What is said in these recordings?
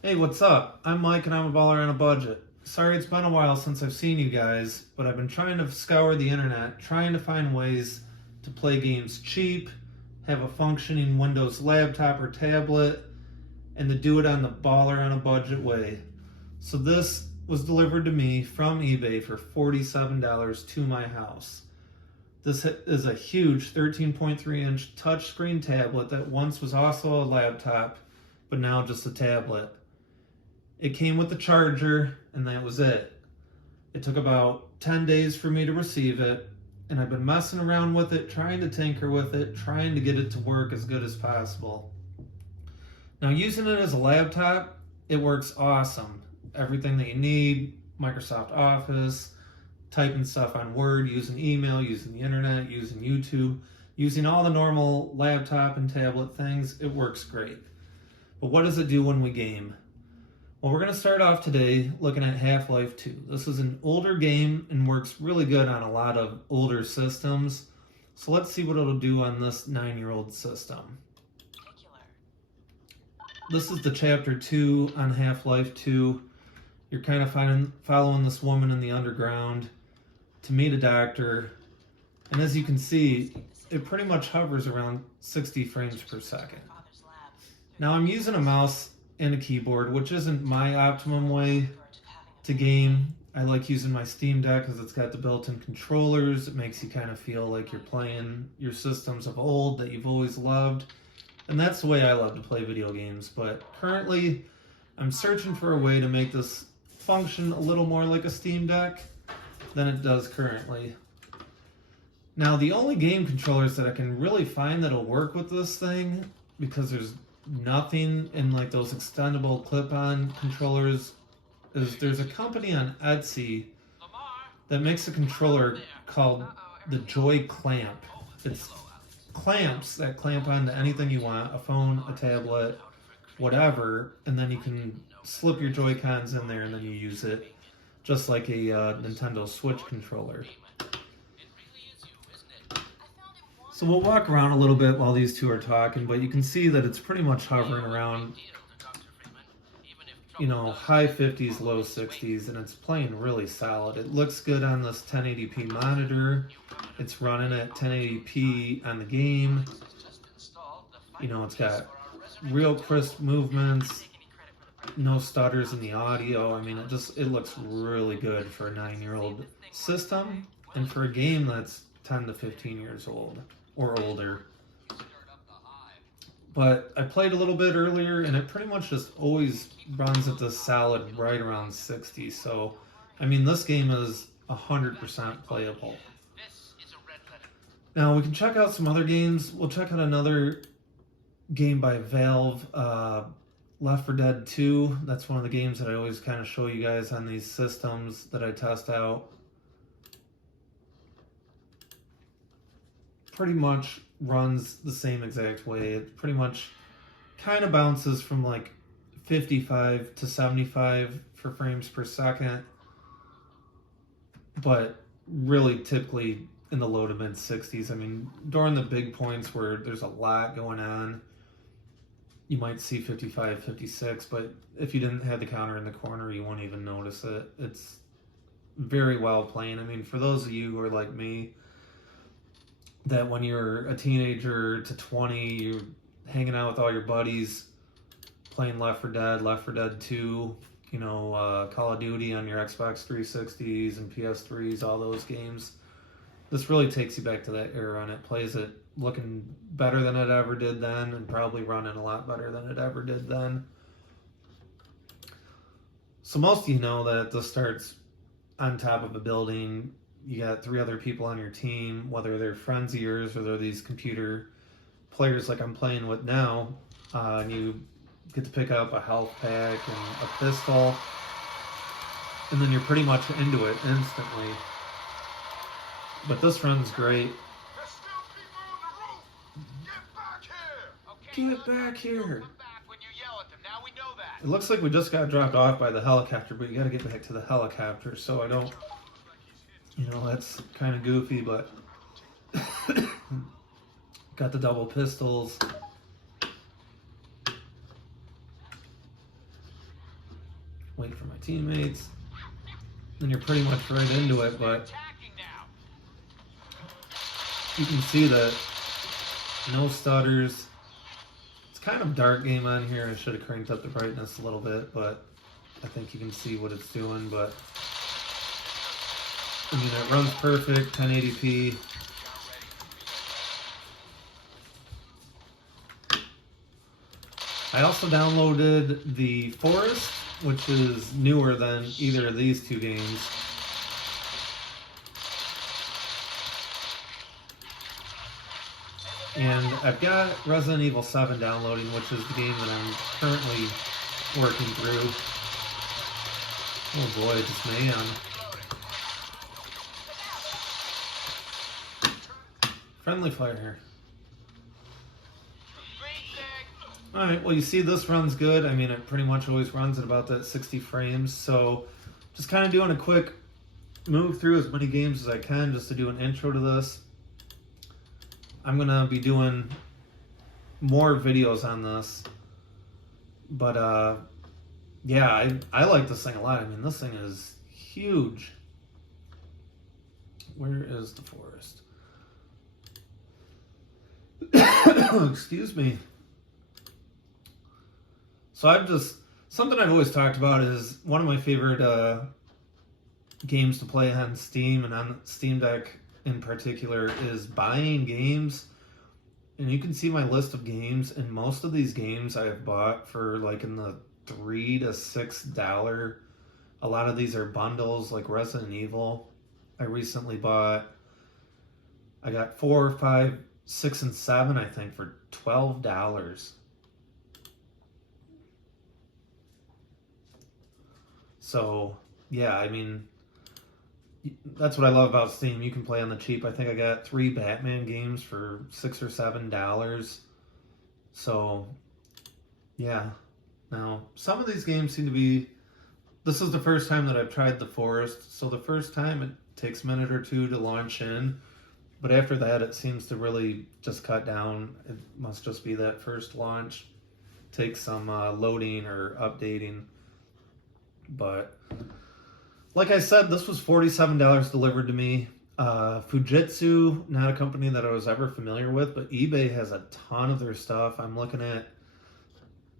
Hey, what's up? I'm Mike and I'm a baller on a budget. Sorry it's been a while since I've seen you guys, but I've been trying to scour the internet, trying to find ways to play games cheap, have a functioning Windows laptop or tablet, and to do it on the baller on a budget way. So this was delivered to me from eBay for $47 to my house. This is a huge 13.3-inch touchscreen tablet that once was also a laptop, but now just a tablet. It came with the charger, and that was it. It took about 10 days for me to receive it, and I've been messing around with it, trying to tinker with it, trying to get it to work as good as possible. Now, using it as a laptop, it works awesome. Everything that you need, Microsoft Office, typing stuff on Word, using email, using the internet, using YouTube, using all the normal laptop and tablet things, it works great. But what does it do when we game? Well, we're going to start off today looking at Half-Life 2. This is an older game and works really good on a lot of older systems. So let's see what it'll do on this 9-year-old system. This is the Chapter 2 on Half-Life 2. You're kind of following this woman in the underground to meet a doctor. And as you can see, it pretty much hovers around 60 frames per second. Now I'm using a mouse and a keyboard, which isn't my optimum way to game. I like using my Steam Deck because it's got the built-in controllers. It makes you kind of feel like you're playing your systems of old that you've always loved. And that's the way I love to play video games. But currently, I'm searching for a way to make this function a little more like a Steam Deck than it does currently. Now, the only game controllers that I can really find that'll work with this thing, because there's nothing in like those extendable clip-on controllers, is there's a company on Etsy that makes a controller called the Joy Clamp. It's clamps that clamp onto anything you want, a phone, a tablet, whatever, and then you can slip your Joy-Cons in there and then you use it just like a Nintendo Switch controller. So we'll walk around a little bit while these two are talking, but you can see that it's pretty much hovering around, high 50s, low 60s, and it's playing really solid. It looks good on this 1080p monitor. It's running at 1080p on the game. It's got real crisp movements, no stutters in the audio. I mean, it looks really good for a 9-year-old system and for a game that's 10 to 15 years old or older. But I played a little bit earlier and it pretty much just always runs at this solid right around 60. So, I mean, this game is 100% playable. Now, we can check out some other games. We'll check out another game by Valve, Left 4 Dead 2. That's one of the games that I always kind of show you guys on these systems that I test out. Pretty much runs the same exact way. It pretty much kind of bounces from like 55 to 75 for frames per second, but really typically in the low to mid 60s. I mean, during the big points where there's a lot going on, you might see 55, 56, but if you didn't have the counter in the corner, you won't even notice it. It's very well playing. I mean, for those of you who are like me, that when you're a teenager to 20, you're hanging out with all your buddies, playing Left 4 Dead, Left 4 Dead 2, Call of Duty on your Xbox 360s and PS3s, all those games. This really takes you back to that era, and it plays it looking better than it ever did then, and probably running a lot better than it ever did then. So most of you know that this starts on top of a building. You got 3 other people on your team, whether they're friends of yours or they're these computer players like I'm playing with now, and you get to pick up a health pack and a pistol, and then you're pretty much into it instantly. But this runs great. Get back here! It looks like we just got dropped off by the helicopter, but you gotta get back to the helicopter, so I don't... that's kind of goofy, but got the double pistols. wait for my teammates. Then you're pretty much right into it, but you can see that no stutters. It's kind of dark game on here. I should have cranked up the brightness a little bit, but I think you can see what it's doing. But I mean, it runs perfect, 1080p. I also downloaded the Forest, which is newer than either of these two games. And I've got Resident Evil 7 downloading, which is the game that I'm currently working through. Oh boy, just man. Friendly fire here. Alright, well you see this runs good. I mean, it pretty much always runs at about that 60 frames. So just kind of doing a quick move through as many games as I can just to do an intro to this. I'm going to be doing more videos on this. But yeah, I like this thing a lot. I mean, this thing is huge. Where is the Forest? Excuse me. So something I've always talked about is one of my favorite games to play on Steam and on Steam Deck in particular is buying games. And you can see my list of games, and most of these games I've bought for like in the $3 to $6. A lot of these are bundles, like Resident Evil. I recently got 4, 5, 6, and 7, I think, for $12. So, yeah, I mean, that's what I love about Steam. You can play on the cheap. I think I got 3 Batman games for $6 or $7. So, yeah. Now, some of these games seem to be... This is the first time that I've tried the Forest. So the first time it takes a minute or two to launch in. But after that, it seems to really just cut down. It must just be that first launch. Takes some loading or updating. But like I said, this was $47 delivered to me. Fujitsu, not a company that I was ever familiar with, but eBay has a ton of their stuff. I'm looking at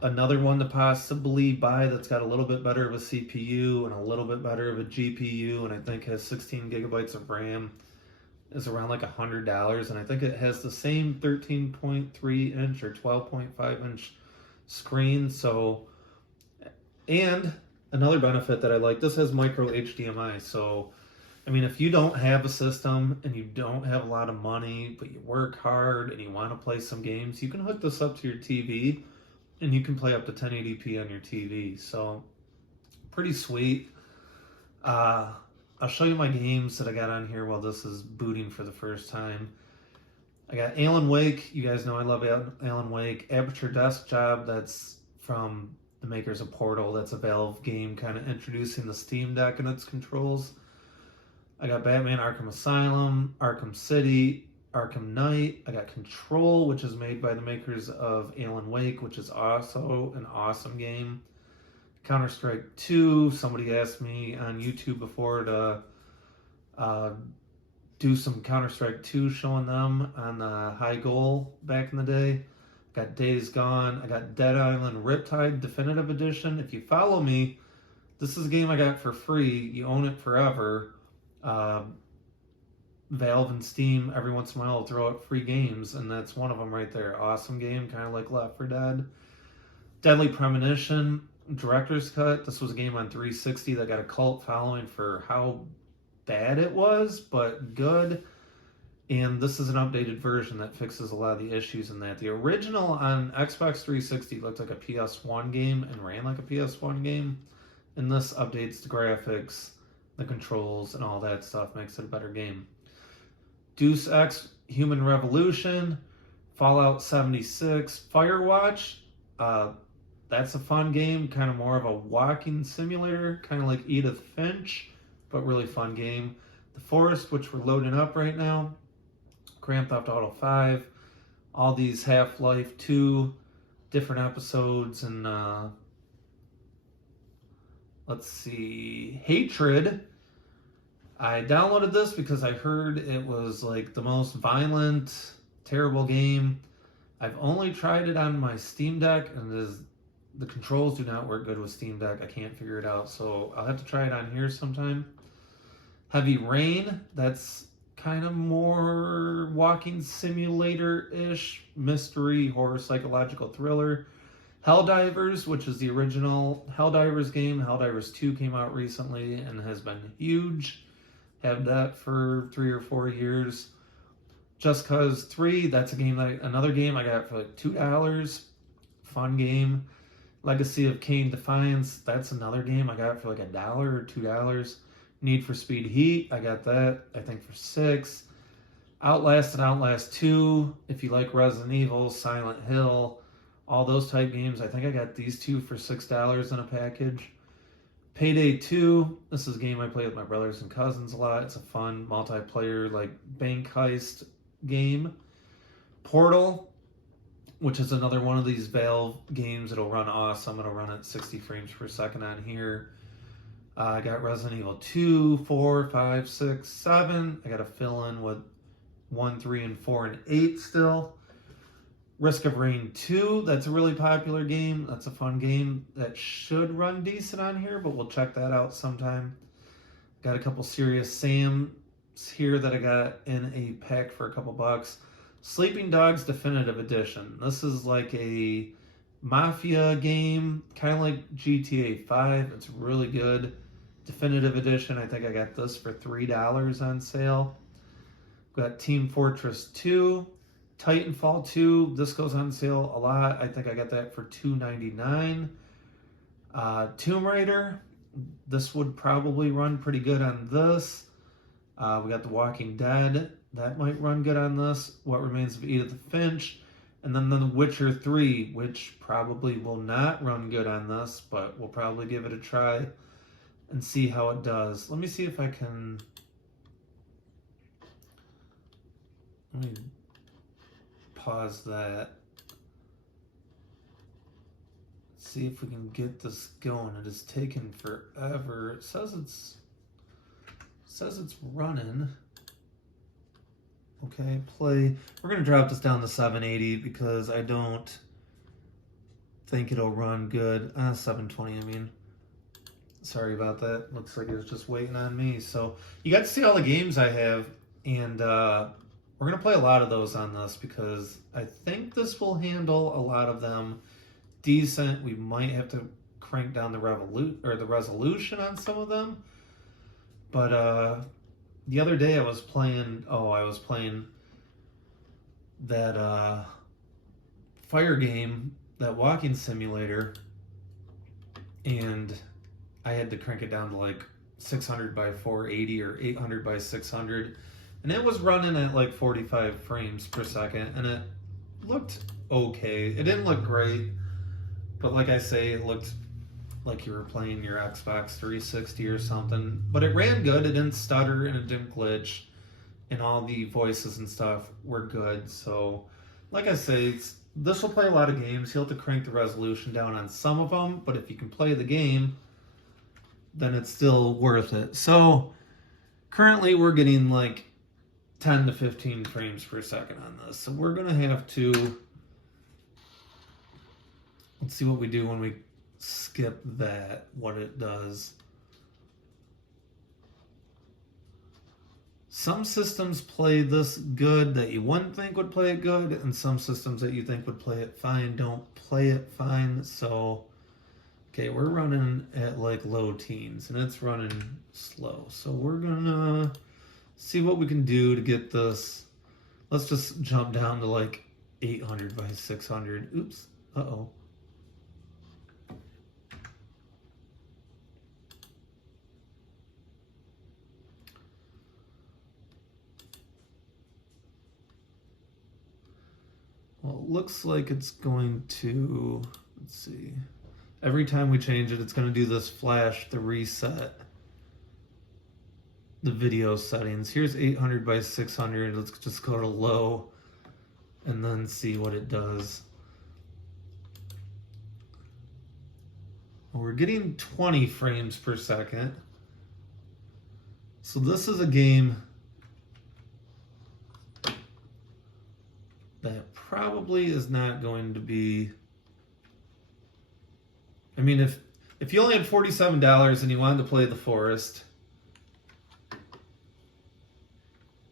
another one to possibly buy that's got a little bit better of a CPU and a little bit better of a GPU, and I think has 16 gigabytes of RAM. Is around like $100, and I think it has the same 13.3 inch or 12.5 inch screen. So, and another benefit that I like, this has micro HDMI. So, I mean, if you don't have a system and you don't have a lot of money, but you work hard and you want to play some games, you can hook this up to your TV and you can play up to 1080p on your TV. So, pretty sweet. I'll show you my games that I got on here while this is booting for the first time. I got Alan Wake. You guys know I love Alan Wake. Aperture Desk Job, that's from the makers of Portal. That's a Valve game kind of introducing the Steam Deck and its controls. I got Batman Arkham Asylum, Arkham City, Arkham Knight. I got Control, which is made by the makers of Alan Wake, which is also an awesome game. Counter-Strike 2, somebody asked me on YouTube before to do some Counter-Strike 2 showing them on High Goal back in the day. Got Days Gone. I got Dead Island Riptide Definitive Edition. If you follow me, this is a game I got for free. You own it forever. Valve and Steam, every once in a while, will throw out free games, and that's one of them right there. Awesome game, kind of like Left 4 Dead. Deadly Premonition. Director's Cut. This was a game on 360 that got a cult following for how bad it was, but good. And this is an updated version that fixes a lot of the issues in that. The original on Xbox 360 looked like a PS1 game and ran like a PS1 game. And this updates the graphics, the controls, and all that stuff, makes it a better game. Deus Ex Human Revolution, Fallout 76, Firewatch. That's a fun game, kind of more of a walking simulator, kind of like Edith Finch, but really fun game. The Forest, which we're loading up right now. Grand Theft Auto 5. All these Half-Life 2 different episodes and Let's see, Hatred. I downloaded this because I heard it was like the most violent, terrible game. I've only tried it on my Steam Deck, and the controls do not work good with Steam Deck. I can't figure it out, so I'll have to try it on here sometime. Heavy Rain, that's kind of more walking simulator-ish, mystery, horror, psychological thriller. Helldivers, which is the original Helldivers game. Helldivers 2 came out recently and has been huge. Have that for 3 or 4 years. Just Cause 3, that's another game I got for like $2. Fun game. Legacy of Kain Defiance, that's another game I got for like $1 or $2. Need for Speed Heat, I got that, I think for $6. Outlast and Outlast 2, if you like Resident Evil, Silent Hill, all those type games, I think I got these two for $6 in a package. Payday 2, this is a game I play with my brothers and cousins a lot. It's a fun multiplayer like bank heist game. Portal, which is another one of these Valve games. It'll run awesome. It'll run at 60 frames per second on here. I got Resident Evil 2, 4, 5, 6, 7. I got to fill in with 1, 3, and 4, and 8 still. Risk of Rain 2, that's a really popular game. That's a fun game that should run decent on here, but we'll check that out sometime. Got a couple Serious Sams here that I got in a pack for a couple bucks. Sleeping Dogs Definitive Edition. This is like a mafia game, kind of like GTA 5. It's really good. Definitive Edition, I think I got this for $3 on sale. Got Team Fortress 2. Titanfall 2, this goes on sale a lot. I think I got that for $2.99. Tomb Raider, this would probably run pretty good on this. We got The Walking Dead, that might run good on this. What Remains of Edith Finch, and then The Witcher 3, which probably will not run good on this, but we'll probably give it a try and see how it does. Let me see if I can... Let me pause that. See if we can get this going. It is taking forever. It says it's running. Okay, play. We're gonna drop this down to 780 because I don't think it'll run good. 720, I mean. Sorry about that. Looks like it was just waiting on me. So you got to see all the games I have, and we're going to play a lot of those on this because I think this will handle a lot of them decent. We might have to crank down the resolution on some of them. But the other day I was playing that fire game, that walking simulator, and I had to crank it down to like 600 by 480 or 800 by 600. And it was running at like 45 frames per second, and it looked okay. It didn't look great, but like I say, it looked like you were playing your Xbox 360 or something. But it ran good, it didn't stutter, and it didn't glitch, and all the voices and stuff were good. So, like I say, this will play a lot of games. You'll have to crank the resolution down on some of them, but if you can play the game, then it's still worth it. So, currently we're getting like 10 to 15 frames per second on this. So we're going to have to... Let's see what we do when we skip that, what it does. Some systems play this good that you wouldn't think would play it good, and some systems that you think would play it fine don't play it fine. So, okay, we're running at like low teens, and it's running slow. So we're going to see what we can do to get this. Let's just jump down to like 800 by 600. Oops. Uh-oh. Well, it looks like it's going to, let's see. Every time we change it, it's going to do this flash, the reset. The video settings. Here's 800 by 600. Let's just go to low and then see what it does. We're getting 20 frames per second. So this is a game that probably is not going to be... I mean, if you only had $47 and you wanted to play The Forest,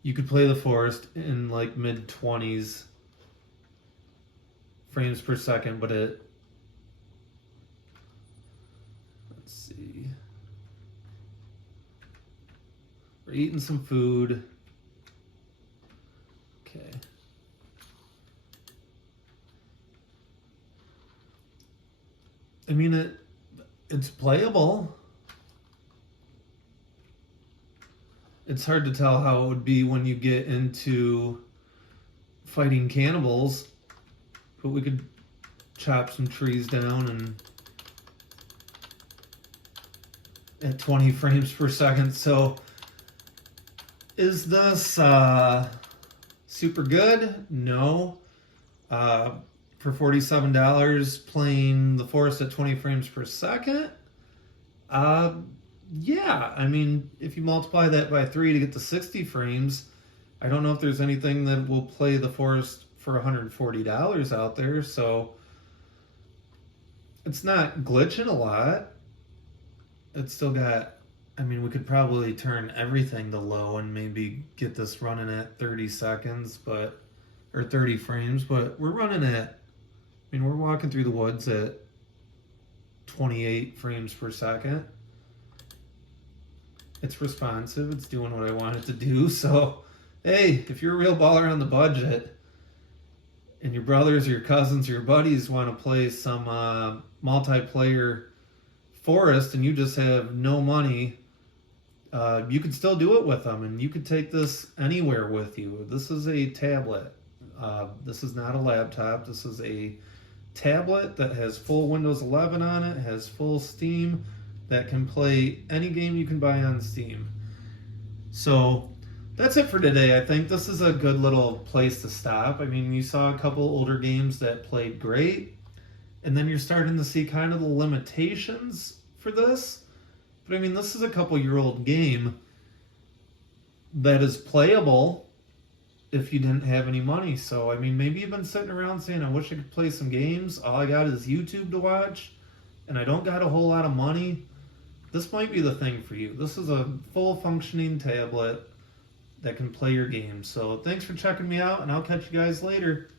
you could play The Forest in like mid-20s frames per second, but it... Let's see. We're eating some food. Okay. I mean, it's playable. It's hard to tell how it would be when you get into fighting cannibals, but we could chop some trees down and at 20 frames per second. So is this super good? No. For $47 playing The Forest at 20 frames per second? Yeah, I mean, if you multiply that by 3 to get to 60 frames, I don't know if there's anything that will play The Forest for $140 out there, so it's not glitching a lot. It's still got, I mean, we could probably turn everything to low and maybe get this running at 30 seconds, or 30 frames, but we're running at, I mean, we're walking through the woods at 28 frames per second. It's responsive. It's doing what I want it to do. So, hey, if you're a real baller on the budget and your brothers or your cousins or your buddies want to play some multiplayer Forest and you just have no money, you can still do it with them, and you could take this anywhere with you. This is a tablet. This is not a laptop. This is a tablet that has full Windows 11 on it, has full Steam, that can play any game you can buy on Steam. So that's it for today. I think this is a good little place to stop. I mean, you saw a couple older games that played great, and then you're starting to see kind of the limitations for this. But I mean, this is a couple-year-old game that is playable if you didn't have any money. So, I mean, maybe you've been sitting around saying, I wish I could play some games. All I got is YouTube to watch, and I don't got a whole lot of money. This might be the thing for you. This is a full functioning tablet that can play your games. So thanks for checking me out, and I'll catch you guys later.